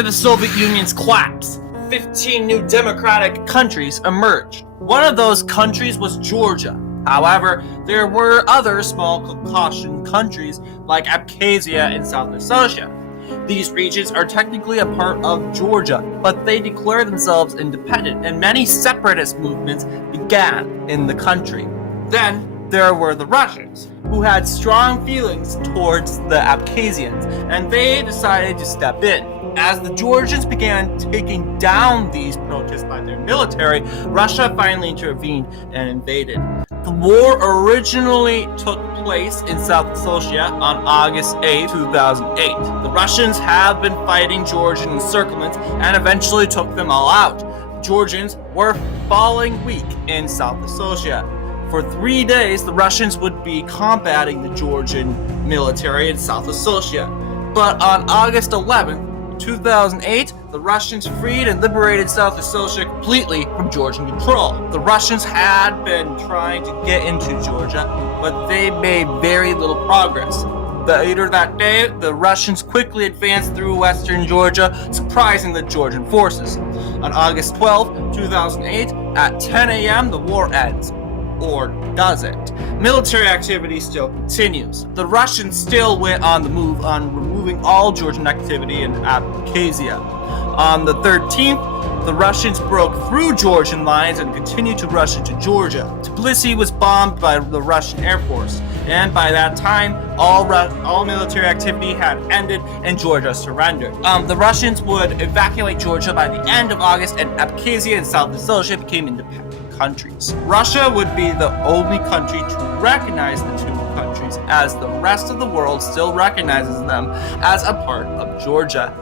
After the Soviet Union's collapse, 15 new democratic countries emerged. One of those countries was Georgia. However, there were other small Caucasian countries like Abkhazia and South Ossetia. These regions are technically a part of Georgia, but they declare themselves independent, and many separatist movements began in the country. Then there were the Russians, who had strong feelings towards the Abkhazians, and they decided to step in. As the Georgians began taking down these protests by their military, Russia finally intervened and invaded. The war originally took place in South Ossetia on August 8, 2008. The Russians have been fighting Georgian encirclements and eventually took them all out. The Georgians were falling weak in South Ossetia. For 3 days, the Russians would be combating the Georgian military in South Ossetia. But on August 11, 2008, the Russians freed and liberated South Ossetia completely from Georgian control. The Russians had been trying to get into Georgia, but they made very little progress. Later that day, the Russians quickly advanced through western Georgia, surprising the Georgian forces. On August 12, 2008, at 10 a.m., the war ends. Or does it? Military activity still continues. The Russians still went on the move on removing all Georgian activity in Abkhazia. On the 13th, the Russians broke through Georgian lines and continued to rush into Georgia. Tbilisi was bombed by the Russian Air Force, and by that time, all military activity had ended and Georgia surrendered. The Russians would evacuate Georgia by the end of August, and Abkhazia and South Ossetia became independent countries. Russia would be the only country to recognize the two countries, as the rest of the world still recognizes them as a part of Georgia.